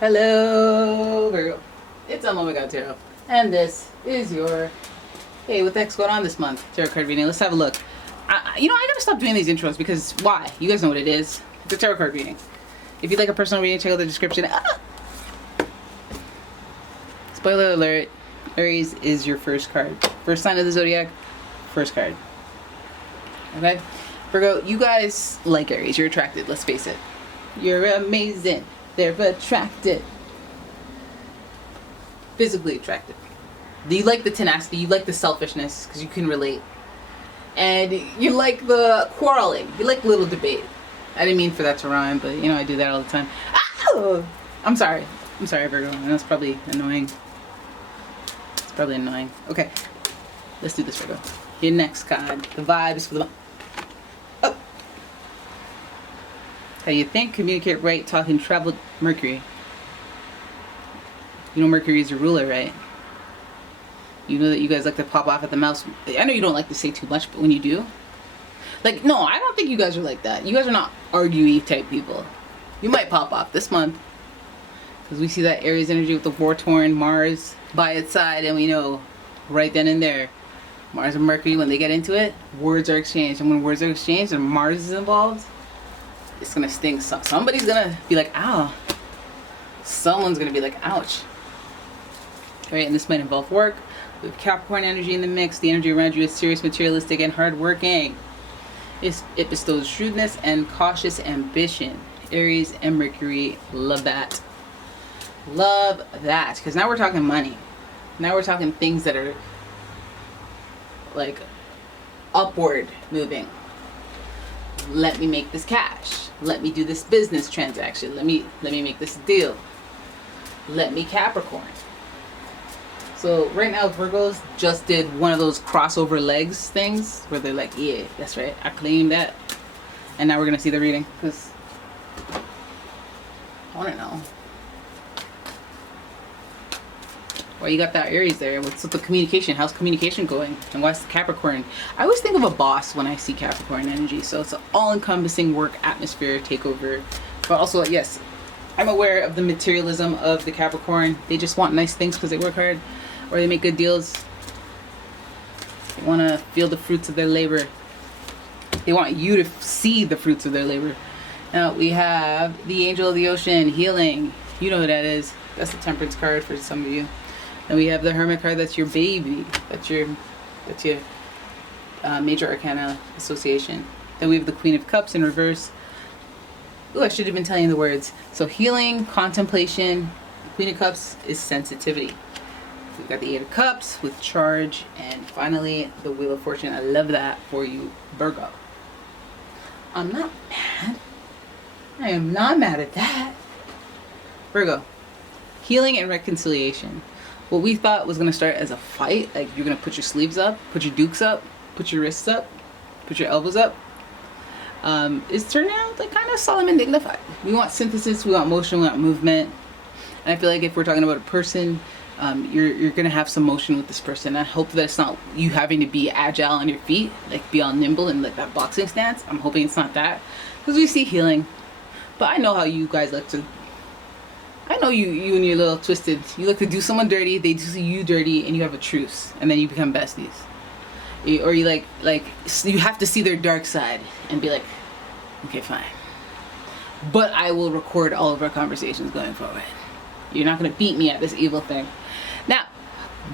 Hello, Virgo. It's umomgtarot, and this is your hey, what the heck's going on this month? Tarot card reading. Let's have a look. I gotta stop doing these intros because why? You guys know what it is. It's a tarot card reading. If you'd like a personal reading, check out the description. Spoiler alert: Aries is your first card. First sign of the zodiac, first card. Okay, Virgo. You guys like Aries. You're attracted. Let's face it. You're amazing. They're attracted. Physically attracted. You like the tenacity, you like the selfishness, because you can relate. And you like the quarreling, you like little debate. I didn't mean for that to rhyme, but I do that all the time. Oh! I'm sorry, Virgo, and that's probably annoying. It's probably annoying. Okay, let's do this, Virgo. Your next card, the vibes for the month. Oh! How you think, communicate right, talk, and travel. Mercury. You know Mercury is your ruler, right? You know that you guys like to pop off at the mouth. I know you don't like to say too much, but when you do, like, no, I don't think you guys are like that. You guys are not arguey type people. You might pop off this month because we see that Aries energy with the war-torn Mars by its side, and we know right then and there, Mars and Mercury, when they get into it, words are exchanged, and when words are exchanged and Mars is involved, it's gonna sting. Somebody's gonna be like, ow. Someone's gonna be like, ouch. Right, and this might involve work. We have Capricorn energy in the mix. The energy around you is serious, materialistic, and hardworking. It bestows shrewdness and cautious ambition. Aries and Mercury, love that. Love that. Because now we're talking money. Now we're talking things that are like upward moving. Let me make this cash. Let me do this business transaction. Let me make this deal. Let me Capricorn. So right now Virgos just did one of those crossover legs things where they're like, yeah, that's right, I claim that. And now we're gonna see the reading because I wanna know why you got that Aries there. What's with the communication? How's communication going? And why's the Capricorn? I always think of a boss when I see Capricorn energy. So it's an all-encompassing work atmosphere takeover. But also, yes, I'm aware of the materialism of the Capricorn. They just want nice things because they work hard or they make good deals. They want to feel the fruits of their labor. They want you to see the fruits of their labor. Now we have the Angel of the Ocean, healing. You know who that is. That's the Temperance card for some of you. And we have the Hermit card. That's your baby. That's your major arcana association. Then we have the Queen of Cups in reverse. Ooh, I should have been telling you the words. So healing, contemplation. The Queen of Cups is sensitivity. We've got the Eight of Cups with charge, and finally the Wheel of Fortune. I love that for you, Virgo. I'm not mad. I am not mad at that. Virgo, healing and reconciliation. What we thought was going to start as a fight, like you're going to put your sleeves up, put your dukes up, put your wrists up, put your elbows up, is turning out like kind of solemn and dignified. We want synthesis, we want motion, we want movement. And I feel like if we're talking about a person, you're going to have some motion with this person. I hope that it's not you having to be agile on your feet, like be all nimble and like that boxing stance. I'm hoping it's not that, because we see healing. But I know how you guys like to, I know you and your little twisted, you like to do someone dirty, they do you dirty, and you have a truce, and then you become besties. Or you like you have to see their dark side and be like, okay, fine, but I will record all of our conversations going forward. You're not going to beat me at this evil thing. Now,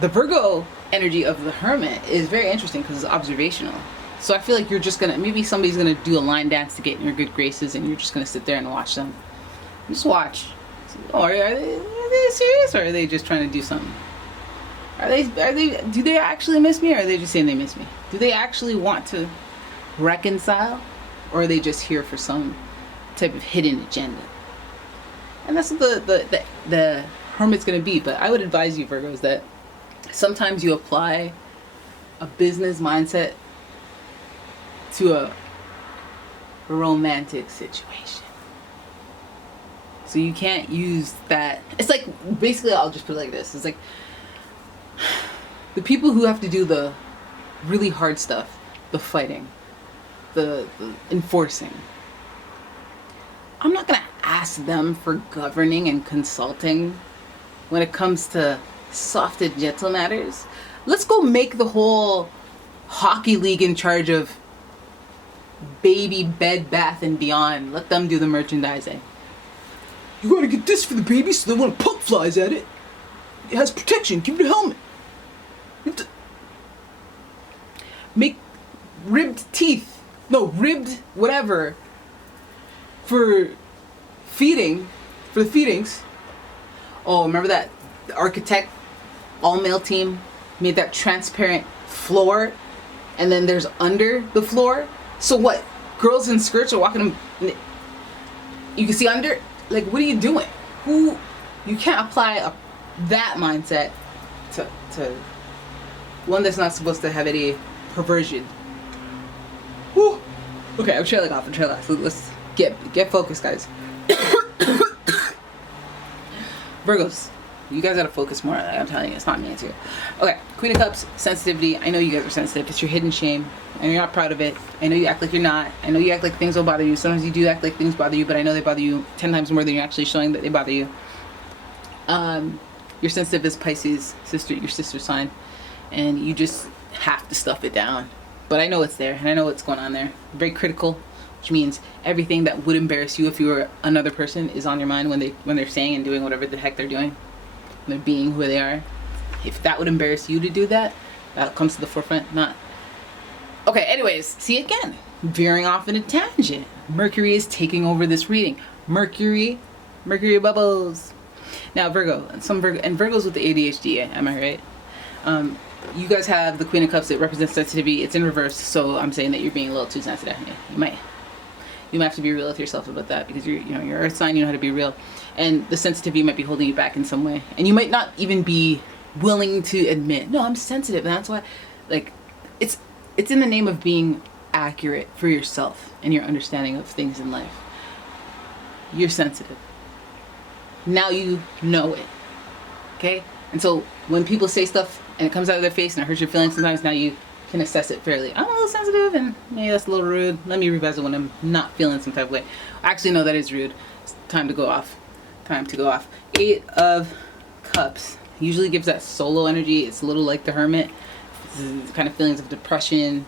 the Virgo energy of the Hermit is very interesting because it's observational. So I feel like you're just gonna, maybe somebody's gonna do a line dance to get in your good graces, and you're just gonna sit there and watch them. Just watch. Oh, are they serious, or are they just trying to do something? Do they actually miss me, or are they just saying they miss me? Do they actually want to reconcile, or are they just here for some type of hidden agenda? And that's what the Hermit's going to be. But I would advise you, Virgos, that sometimes you apply a business mindset to a romantic situation. So you can't use that. It's like, basically, I'll just put it like this. It's like the people who have to do the really hard stuff, the fighting, the enforcing. I'm not going to ask them for governing and consulting when it comes to soft and gentle matters. Let's go make the whole hockey league in charge of baby Bed Bath and Beyond. Let them do the merchandising. You gotta get this for the baby so that when a puck flies at it, it has protection. Give it a helmet. You have to make ribbed teeth. No, ribbed whatever for feeding, for the feedings. Oh, remember that the architect, all male team, made that transparent floor, and then there's under the floor. So what? Girls in skirts are walking. You can see under. Like, what are you doing? You can't apply that mindset to one that's not supposed to have any perversion. Whew. Okay, I'm trailing off. Let's get focused, guys. Virgos, you guys gotta focus more. I'm telling you, it's not me, it's you. Okay, Queen of Cups, sensitivity. I know you guys are sensitive. It's your hidden shame, and you're not proud of it. I know you act like you're not. I know you act like things don't bother you. Sometimes you do act like things bother you, but I know they bother you 10 times more than you're actually showing that they bother you. You're sensitive as Pisces, your sister sign, and you just have to stuff it down. But I know it's there, and I know what's going on there. Very critical, which means everything that would embarrass you if you were another person is on your mind when they're saying and doing whatever the heck they're doing. They're being who they are. If that would embarrass you to do that, that comes to the forefront. Not. Okay, anyways, see again. Veering off in a tangent. Mercury is taking over this reading. Mercury bubbles. Now Virgo, and Virgos with the ADHD, am I right? You guys have the Queen of Cups that represents sensitivity. It's in reverse, so I'm saying that you're being a little too sensitive. Yeah, you might have to be real with yourself about that, because you're Earth sign. You know how to be real, and the sensitivity might be holding you back in some way, and you might not even be willing to admit, no, I'm sensitive, and that's why, like, it's in the name of being accurate for yourself and your understanding of things in life. You're sensitive. Now you know it, okay? And so when people say stuff and it comes out of their face and it hurts your feelings, sometimes now you can assess it fairly. I'm a little sensitive, and maybe that's a little rude. Let me revisit when I'm not feeling some type of way. Actually, no, that is rude. It's time to go off. Eight of Cups usually gives that solo energy. It's a little like the Hermit. It's kind of feelings of depression,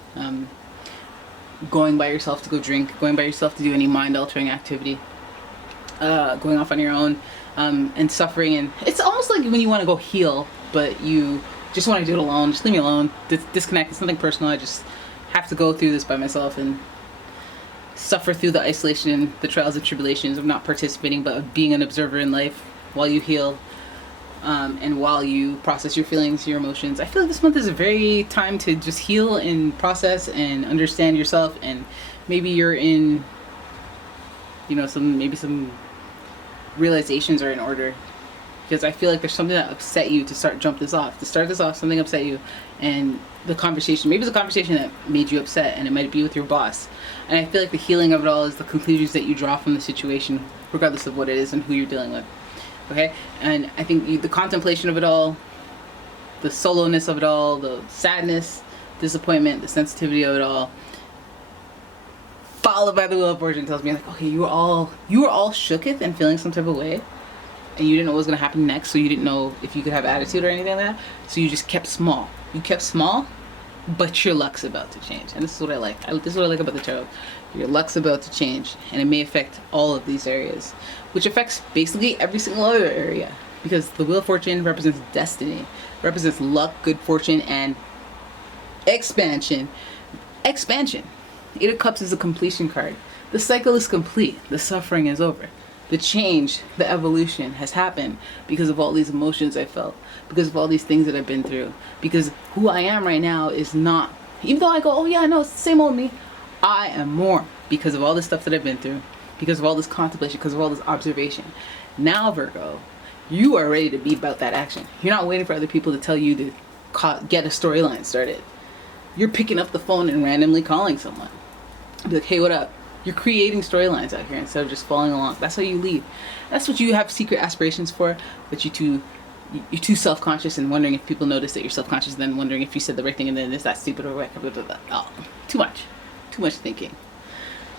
going by yourself to go drink, going by yourself to do any mind-altering activity, going off on your own, and suffering. And it's almost like when you want to go heal, but you just want to do it alone. Just leave me alone. Disconnect. It's nothing personal. I just have to go through this by myself and suffer through the isolation and the trials and tribulations of not participating, but of being an observer in life while you heal, and while you process your feelings, your emotions. I feel like this month is a very time to just heal and process and understand yourself, and maybe you're in, some realizations are in order. Because I feel like there's something that upset you to start this off, something upset you, and maybe it's a conversation that made you upset, and it might be with your boss. And I feel like the healing of it all is the conclusions that you draw from the situation, regardless of what it is and who you're dealing with. Okay? And I think the contemplation of it all, the solo-ness of it all, the sadness, disappointment, the sensitivity of it all, followed by the Wheel of Fortune, tells me, like, okay, you were all shooketh and feeling some type of way, and you didn't know what was going to happen next, so you didn't know if you could have attitude or anything like that, so you just kept small. You kept small, but your luck's about to change. And this is what I like. This is what I like about the tarot. Your luck's about to change, and it may affect all of these areas, which affects basically every single other area, because the Wheel of Fortune represents destiny, represents luck, good fortune, and expansion. Eight of Cups is a completion card. The cycle is complete. The suffering is over. The change, the evolution has happened because of all these emotions I felt, because of all these things that I've been through, because who I am right now is not, even though I go, oh yeah, no, it's the same old me, I am more because of all this stuff that I've been through, because of all this contemplation, because of all this observation. Now, Virgo, you are ready to be about that action. You're not waiting for other people to tell you to get a storyline started. You're picking up the phone and randomly calling someone. Be like, hey, what up? You're creating storylines out here instead of just following along. That's how you lead. That's what you have secret aspirations for, but you're too self-conscious and wondering if people notice that you're self-conscious, and then wondering if you said the right thing, and then is that stupid or what? Oh, too much thinking.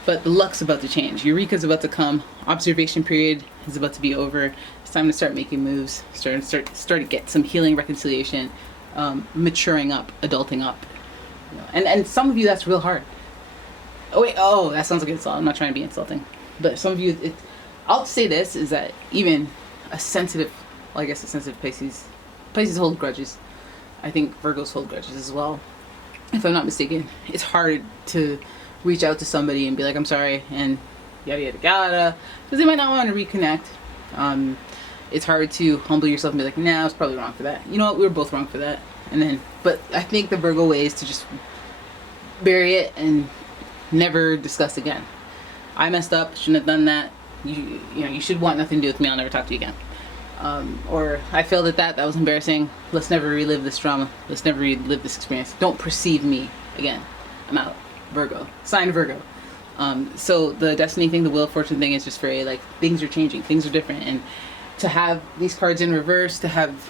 But the luck's about to change. Eureka's about to come. Observation period is about to be over. It's time to start making moves. Start to get some healing, reconciliation, maturing up, adulting up. You know, and some of you, that's real hard. Oh wait, oh, that sounds like an insult. I'm not trying to be insulting. But some of you, I'll say this, is that even a sensitive, well, I guess a sensitive Pisces hold grudges. I think Virgos hold grudges as well, if I'm not mistaken. It's hard to reach out to somebody and be like, I'm sorry, and yada yada yada, because they might not want to reconnect. It's hard to humble yourself and be like, nah, I was probably wrong for that. You know what, we were both wrong for that. And then, but I think the Virgo way is to just bury it and never discuss again. I messed up, shouldn't have done that. You know, you should want nothing to do with me, I'll never talk to you again. Or I failed at that was embarrassing. Let's never relive this drama. Let's never relive this experience. Don't perceive me again. I'm out. Virgo. Sign Virgo. So the destiny thing, the wheel of fortune thing is just very like, things are changing, things are different. And to have these cards in reverse, to have,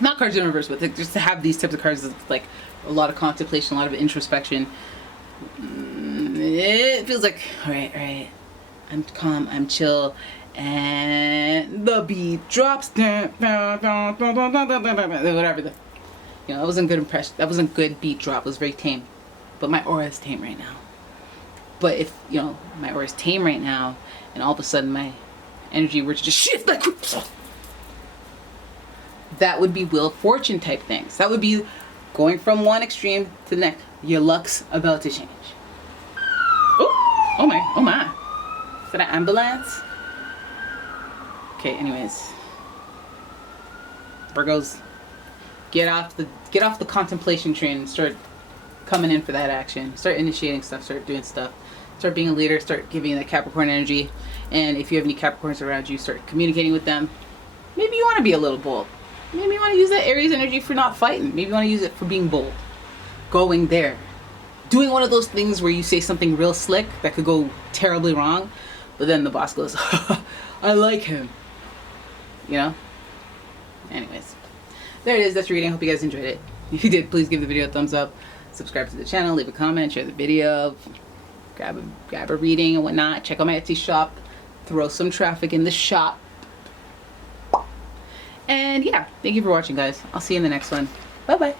not cards in reverse, but just to have these types of cards is like a lot of contemplation, a lot of introspection. It feels like, all right, I'm calm, I'm chill, and the beat drops, whatever the, you know, that wasn't good impression, that wasn't good beat drop, it was very tame, but my aura is tame right now. But if, you know, my aura is tame right now, and all of a sudden my energy were to just shift like, that would be Wheel of Fortune type things. That would be going from one extreme to the next. Your luck's about to change. Oh my. Is that an ambulance? Okay, anyways. Virgos, get off the contemplation train and start coming in for that action. Start initiating stuff, start doing stuff. Start being a leader, start giving that Capricorn energy. And if you have any Capricorns around you, start communicating with them. Maybe you want to be a little bold. Maybe you want to use that Aries energy for not fighting. Maybe you want to use it for being bold. Going there. Doing one of those things where you say something real slick that could go terribly wrong, but then the boss goes, I like him. You know? Anyways. There it is. That's your reading. I hope you guys enjoyed it. If you did, please give the video a thumbs up. Subscribe to the channel. Leave a comment. Share the video. Grab a reading and whatnot. Check out my Etsy shop. Throw some traffic in the shop. And yeah, thank you for watching, guys. I'll see you in the next one. Bye-bye.